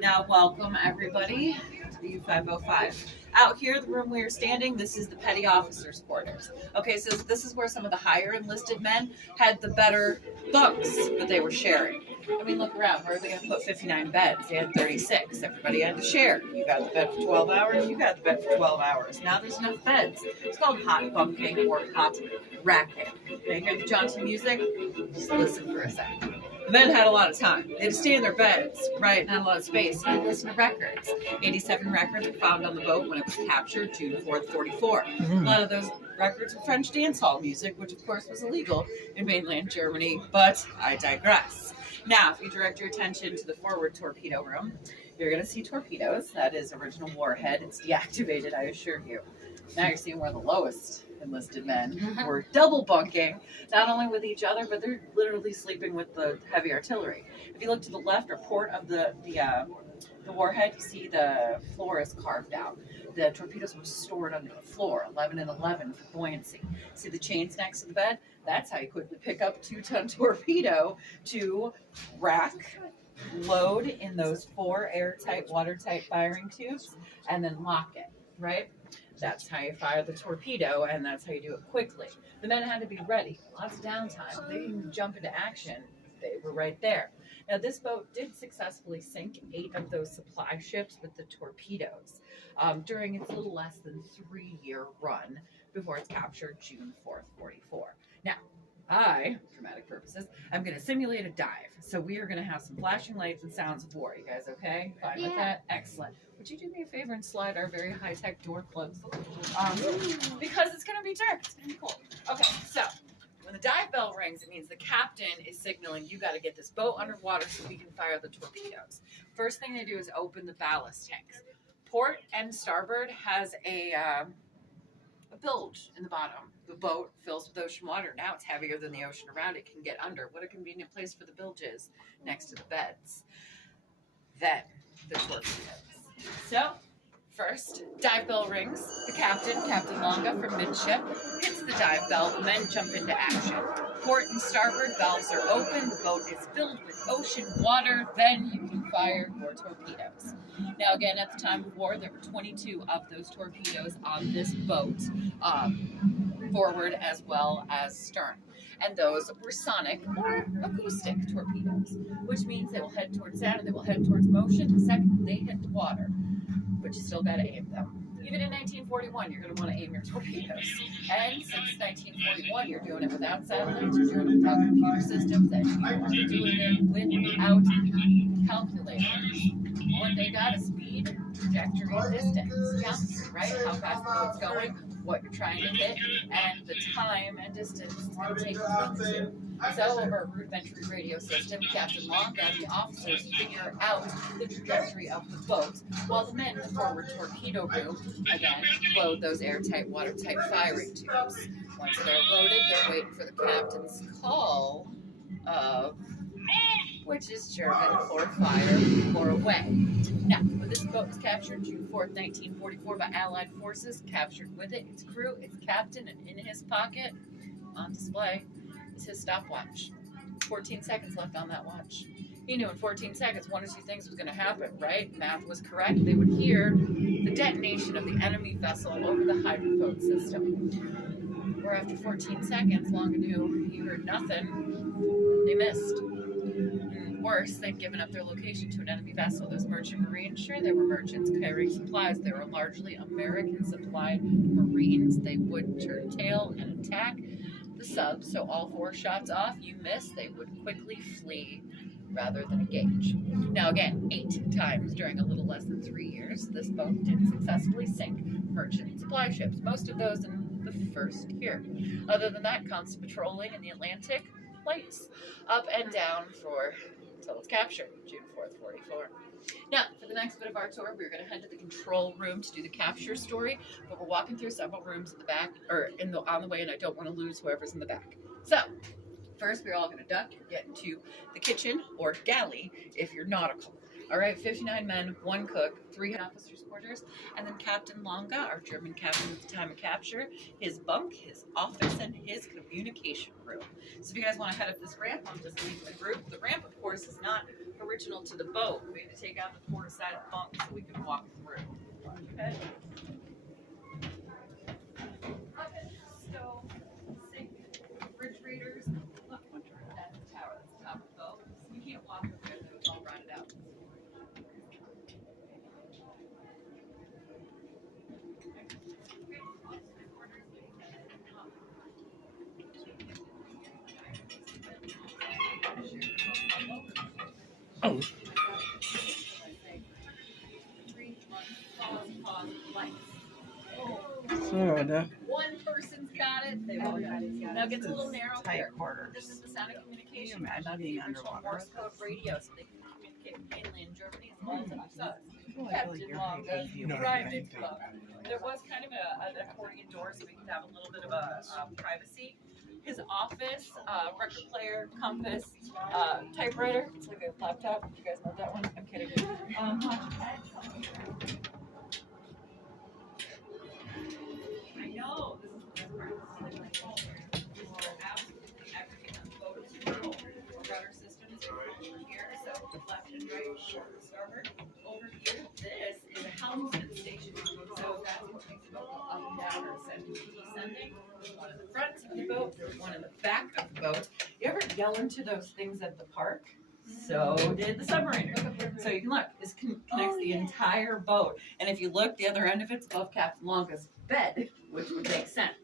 Now, welcome everybody to the U-505. Out here, the room we are standing, this is the petty officers' quarters. Okay, so this is where some of the higher enlisted men had the better bunks, but they were sharing. I mean, look around. Where are they going to put 59 beds? They had 36. Everybody had to share. You got the bed for 12 hours. You got the bed for 12 hours. Now there's enough beds. It's called hot bunking or hot racking. They hear the jaunty music? Just listen for a second. The men had a lot of time. They had to stay in their beds, right? Not a lot of space. They had to listen to records. 87 records were found on the boat when it was captured, June 4th, 44. A lot of those records were French dance hall music, which of course was illegal in mainland Germany, but I digress. Now, if you direct your attention to the forward torpedo room, you're going to see torpedoes. That is original warhead. It's deactivated, I assure you. Now you're seeing where the lowest enlisted men were double bunking, not only with each other, but they're literally sleeping with the heavy artillery. If you look to the left or port of the warhead, you see the floor is carved out. The torpedoes were stored under the floor, 11 and 11 for buoyancy. See the chains next to the bed? That's how you quickly pick up a 2-ton torpedo to rack, load in those 4 airtight, watertight firing tubes, and then lock it, right? That's how you fire the torpedo, and that's how you do it quickly. The men had to be ready. Lots of downtime. They didn't even jump into action. They were right there. Now, this boat did successfully sink 8 of those supply ships with the torpedoes during its little less than 3-year run before it's captured June 4th, 44. Now, dramatic purposes, I'm going to simulate a dive. So we are going to have some flashing lights and sounds of war. You guys okay? Fine with that? Excellent. Would you do me a favor and slide our very high-tech door closed? Because it's going to be dark. It's going to be cold. Okay, so when the dive bell rings, it means the captain is signaling you got to get this boat underwater so we can fire the torpedoes. First thing they do is open the ballast tanks. Port and starboard has a bilge in the bottom. The boat fills with ocean water. Now it's heavier than the ocean around it can get under. What a convenient place for the bilge is, next to the beds. Then the torpedoes. So, first, dive bell rings. The captain, Captain Longa from midship, hits the dive bell. The men jump into action. Port and starboard valves are open. The boat is filled with ocean water. Then you can fire your torpedoes. Now, again, at the time of war, there were 22 of those torpedoes on this boat, forward as well as stern. And those were sonic or acoustic torpedoes, which means they will head towards sound and they will head towards motion the second they hit the water, but you still got to aim them. Even in 1941, you're going to want to aim your torpedoes. And since 1941, you're doing it without satellites, you're doing it without computer systems, and you are doing it without calculators. When they got a speed, trajectory, distance, counts, right? How fast the boat's going, what you're trying to hit, and the time and distance it's going to take to run the two. So over a rudimentary radio system, Captain Longa and the officers figure out the trajectory of the boat, while the men in the forward torpedo room, again, load those airtight, watertight firing tubes. Once they're loaded, they're waiting for the captain's call of, which is German for fire or away. Now, when this boat was captured June 4th, 1944 by Allied forces, captured with it its crew, its captain, and in his pocket, on display, is his stopwatch. 14 seconds left on that watch. He knew in 14 seconds 1 or 2 things was going to happen, right? Math was correct. They would hear the detonation of the enemy vessel over the hydrophone system. Where after 14 seconds, Longa knew he heard nothing. They missed. Worse, they'd given up their location to an enemy vessel. Those merchant marines, sure, they were merchants carrying supplies. They were largely American-supplied marines. They would turn tail and attack the subs, so all 4 shots off, you miss, they would quickly flee rather than engage. Now again, 8 times during a little less than 3 years, this boat did successfully sink merchant supply ships, most of those in the first year. Other than that, constant patrolling in the Atlantic, flights up and down until it's captured, June 4th, 44. Now, for the next bit of our tour, we're going to head to the control room to do the capture story, but we're walking through several rooms in the back, or on the way, and I don't want to lose whoever's in the back. So, first, we're all going to duck and get into the kitchen, or galley, if you're nautical. All right, 59 men, 1 cook, 3 officers' quarters, and then Captain Longa, our German captain at the time of capture, his bunk, his office, and his communication room. So if you guys want to head up this ramp, I'll just leave the group. The ramp, of course, is not original to the boat. We had to take out the port side of the bunk so we can walk through. Okay. Stove, sink, refrigerators. Look, that's the tower. That's the top of the boat. You can't walk over there, though. It's all rotted out. Oh. Sorry about that. One person's got it. They've all got it. Now it gets a little narrow tight here. quarters. This is the sound of communication. Can you imagine the being original underwater? Morse code radio, so they can communicate with mainland Germany as well as us. Well, I feel like Captain you're Longa right. arrived at club. There was kind of an accordion door, so we could have a little bit of a privacy. His office, record player, compass, typewriter. It's like a laptop. You guys know that one? I'm kidding. I know. This is the best part. Absolutely everything on the boat is controlled. Rudder systems are over here, so left and right, short and starboard. Over here, this is a helmsman station. So that's what makes the boat go up and down or ascending and descending. One in the front of the boat, one in the back of the boat. You ever yell into those things at the park? So did the submariner. So you can look, this connects the entire boat. And if you look, the other end of it's above Captain Longa's bed, which would make sense.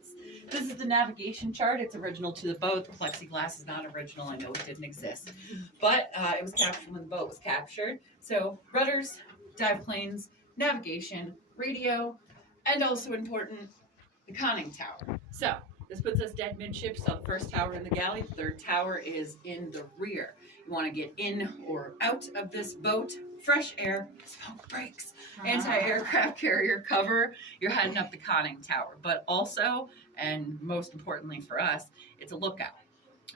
This is the navigation chart. It's original to the boat. The plexiglass is not original. I know it didn't exist. But it was captured when the boat was captured. So rudders, dive planes, navigation, radio, and also important, the conning tower. So this puts us dead midship. So the first tower in the galley, the third tower is in the rear. You want to get in or out of this boat. Fresh air, smoke breaks, anti-aircraft carrier cover. You're heading up the conning tower. But also, and most importantly for us, it's a lookout.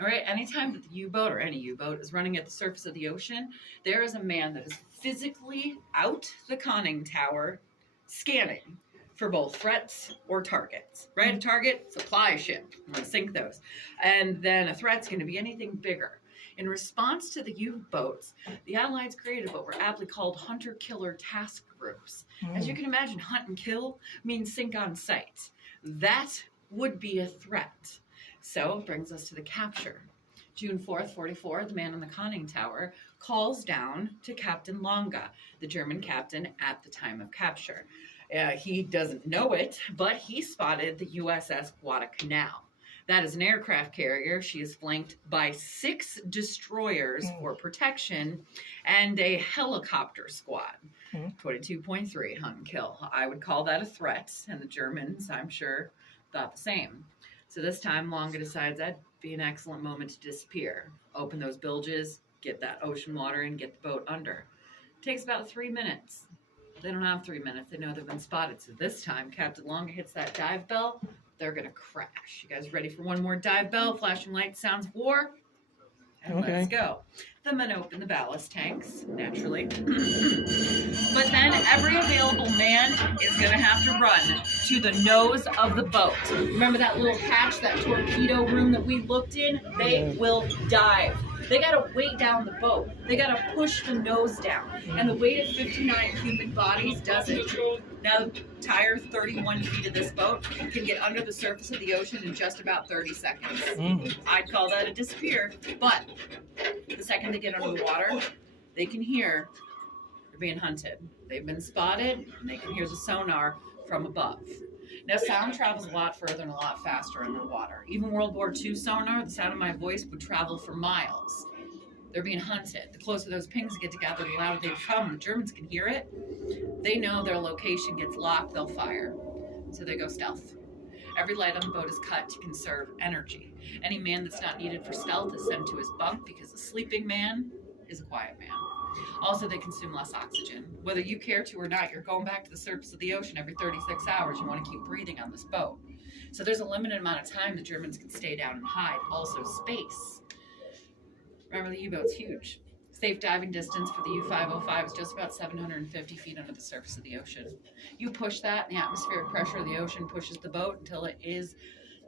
All right, anytime that the U-boat or any U-boat is running at the surface of the ocean, there is a man that is physically out the conning tower scanning for both threats or targets, right? A target, supply ship, I'm gonna sink those. And then a threat's gonna be anything bigger. In response to the U-boats, the Allies created what were aptly called hunter-killer task groups. As you can imagine, hunt and kill means sink on sight. That would be a threat. So it brings us to the capture. June 4th, 44, the man on the conning tower calls down to Captain Longa, the German captain at the time of capture. He doesn't know it, but he spotted the USS Guadalcanal. That is an aircraft carrier. She is flanked by 6 destroyers for protection and a helicopter squad. 22.3 hunt and kill. I would call that a threat, and the Germans, I'm sure, thought the same. So this time, Longa decides that'd be an excellent moment to disappear. Open those bilges, get that ocean water in, get the boat under. It takes about 3 minutes. They don't have 3 minutes. They know they've been spotted. So this time, Captain Longa hits that dive bell. They're going to crash. You guys ready for one more dive bell? Flashing light sounds of war. And let's go. The men open the ballast tanks, naturally. But then every available man is going to have to run to the nose of the boat. Remember that little hatch, that torpedo room that we looked in? They will dive. They got to weigh down the boat. They got to push the nose down. And the weight of 59 human bodies does it. Now, the entire 31 feet of this boat can get under the surface of the ocean in just about 30 seconds. I'd call that a disappear. But the second they get under the water, they can hear they're being hunted. They've been spotted, and they can hear the sonar from above. Now, sound travels a lot further and a lot faster underwater. Even World War II sonar, the sound of my voice would travel for miles. They're being hunted. The closer those pings get together, the louder they become. The Germans can hear it. They know their location gets locked, they'll fire. So they go stealth. Every light on the boat is cut to conserve energy. Any man that's not needed for stealth is sent to his bunk because a sleeping man is a quiet man. Also, they consume less oxygen. Whether you care to or not, you're going back to the surface of the ocean every 36 hours. You want to keep breathing on this boat. So there's a limited amount of time the Germans can stay down and hide. Also, space. Remember, the U-boat's huge. Safe diving distance for the U-505 is just about 750 feet under the surface of the ocean. You push that, and the atmospheric pressure of the ocean pushes the boat until it is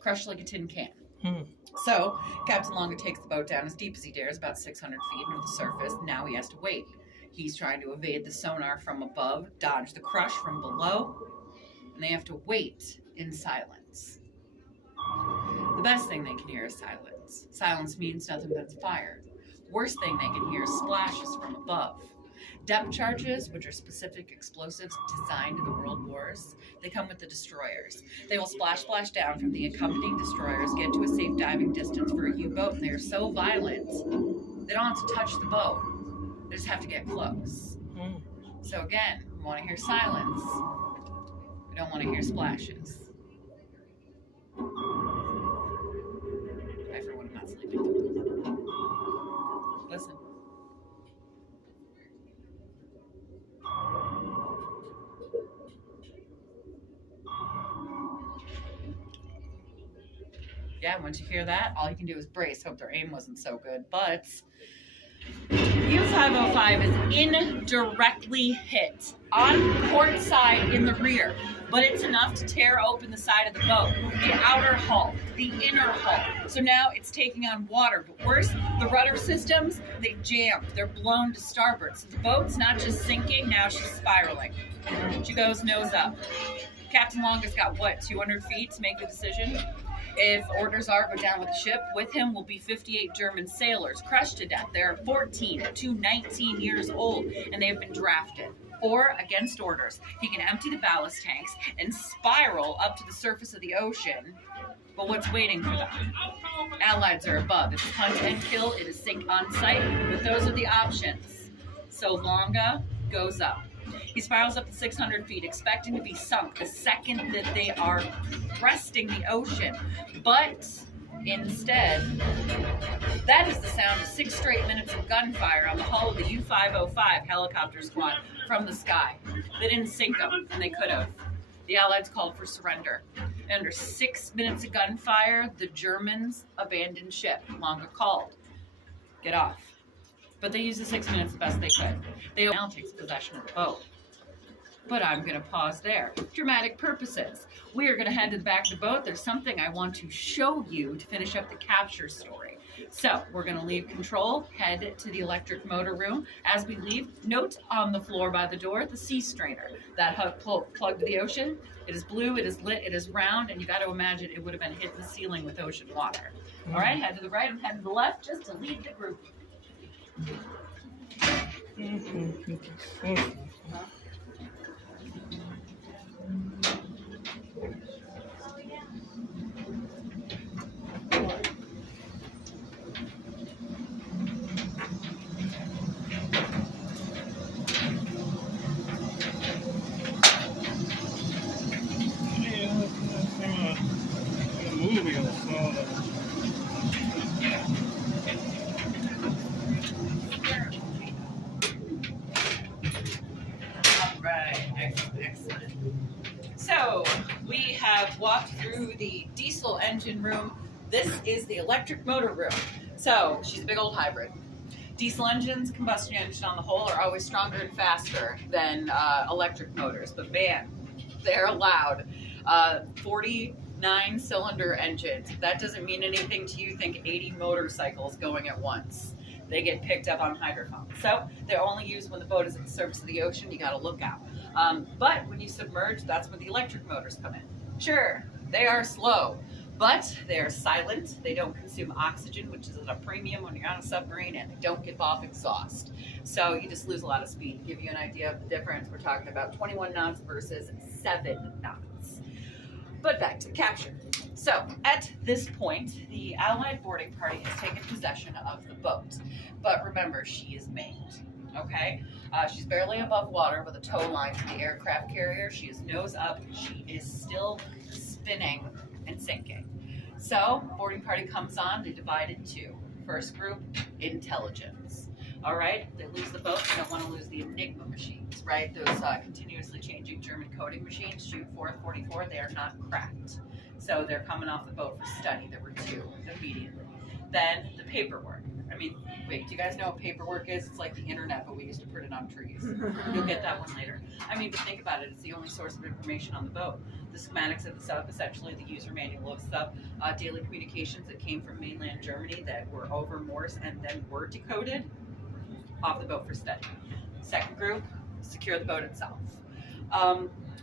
crushed like a tin can. So Captain Longa takes the boat down as deep as he dares, about 600 feet under the surface. Now he has to wait. He's trying to evade the sonar from above, dodge the crush from below, and they have to wait in silence. The best thing they can hear is silence. Silence means nothing but's fired. Worst thing they can hear is splashes from above. Depth charges, which are specific explosives designed in the World Wars, they come with the destroyers. They will splash down from the accompanying destroyers, get to a safe diving distance for a U-boat, and they are so violent, they don't have to touch the boat. They just have to get close. So again, we want to hear silence. We don't want to hear splashes. I, for one, am not sleeping. Listen. Yeah, once you hear that, all you can do is brace. Hope their aim wasn't so good. But U-505 is indirectly hit on port side in the rear, but it's enough to tear open the side of the boat, the outer hull, the inner hull. So now it's taking on water, but worse, the rudder systems, they jammed. They're blown to starboard. So the boat's not just sinking, now she's spiraling. She goes nose up. Captain Longa's got, what, 200 feet to make the decision? If orders are go down with the ship, with him will be 58 German sailors crushed to death. They're 14 to 19 years old, and they have been drafted. Or, against orders, he can empty the ballast tanks and spiral up to the surface of the ocean. But what's waiting for them? Allies are above. It's hunt and kill. It is sink on sight. But those are the options. So Longa goes up. He spirals up to 600 feet, expecting to be sunk the second that they are cresting the ocean. But instead, that is the sound of 6 straight minutes of gunfire on the hull of the U-505 helicopter squad from the sky. They didn't sink them, and they could have. The Allies called for surrender. And under 6 minutes of gunfire, the Germans abandoned ship. Longa called, get off. But they used the 6 minutes the best they could. They now takes possession of the boat. But I'm going to pause there. Dramatic purposes. We are going to head to the back of the boat. There's something I want to show you to finish up the capture story. So we're going to leave control, head to the electric motor room. As we leave, note on the floor by the door, the sea strainer. That hook plugged to the ocean. It is blue, it is lit, it is round, and you got to imagine it would have been hitting the ceiling with ocean water. All right, head to the right and head to the left just to lead the group. Excellent. So we have walked through the diesel engine room. This is the electric motor room. So she's a big old hybrid. Diesel engines, combustion engine on the whole, are always stronger and faster than electric motors. But man, they're loud. 49-cylinder engines. If that doesn't mean anything to you, think 80 motorcycles going at once. They get picked up on hydrophone. So they're only used when the boat is at the surface of the ocean. You got to look out. But when you submerge, that's when the electric motors come in. Sure, they are slow, but they are silent. They don't consume oxygen, which is at a premium when you're on a submarine, and they don't give off exhaust. So you just lose a lot of speed. To give you an idea of the difference, we're talking about 21 knots versus 7 knots. But back to the capture. So at this point, the Allied boarding party has taken possession of the boat. But remember, she is maimed, okay? She's barely above water with a tow line to the aircraft carrier. She is nose up. She is still spinning and sinking. So boarding party comes on. They divide in two. First group, intelligence. All right, they lose the boat. They don't want to lose the Enigma machines, right? Those continuously changing German coding machines, Shoot 444, they are not cracked. So they're coming off the boat for study. There were two immediately. Then the paperwork, I mean, wait, do you guys know what paperwork is? It's like the internet, but we used to print it on trees. You'll get that one later. I mean, but think about it. It's the only source of information on the boat. The schematics of the sub, essentially the user manual of the sub, daily communications that came from mainland Germany that were over Morse and then were decoded off the boat for study. Second group, secure the boat itself.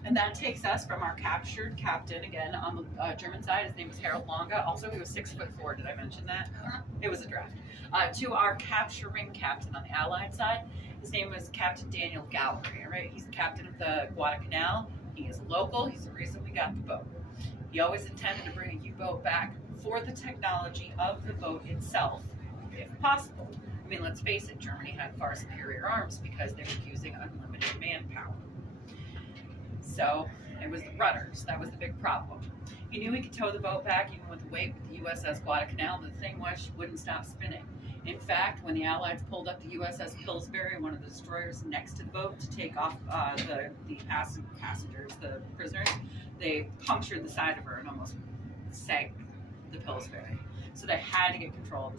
And that takes us from our captured captain, again, on the German side. His name was Harold Longa. Also, he was 6'4". Did I mention that? It was a draft. To our capturing captain on the Allied side, his name was Captain Daniel Gallery. All right? He's the captain of the Guadalcanal. He is local. He's the reason we got the boat. He always intended to bring a U-boat back for the technology of the boat itself, if possible. I mean, let's face it, Germany had far superior arms because they were using unlimited manpower. So it was the rudders. That was the big problem. He knew he could tow the boat back even with the weight with the USS Guadalcanal. The thing was, she wouldn't stop spinning. In fact, when the Allies pulled up the USS Pillsbury, one of the destroyers next to the boat, to take off the passengers, the prisoners, they punctured the side of her and almost sank the Pillsbury. So they had to get control of the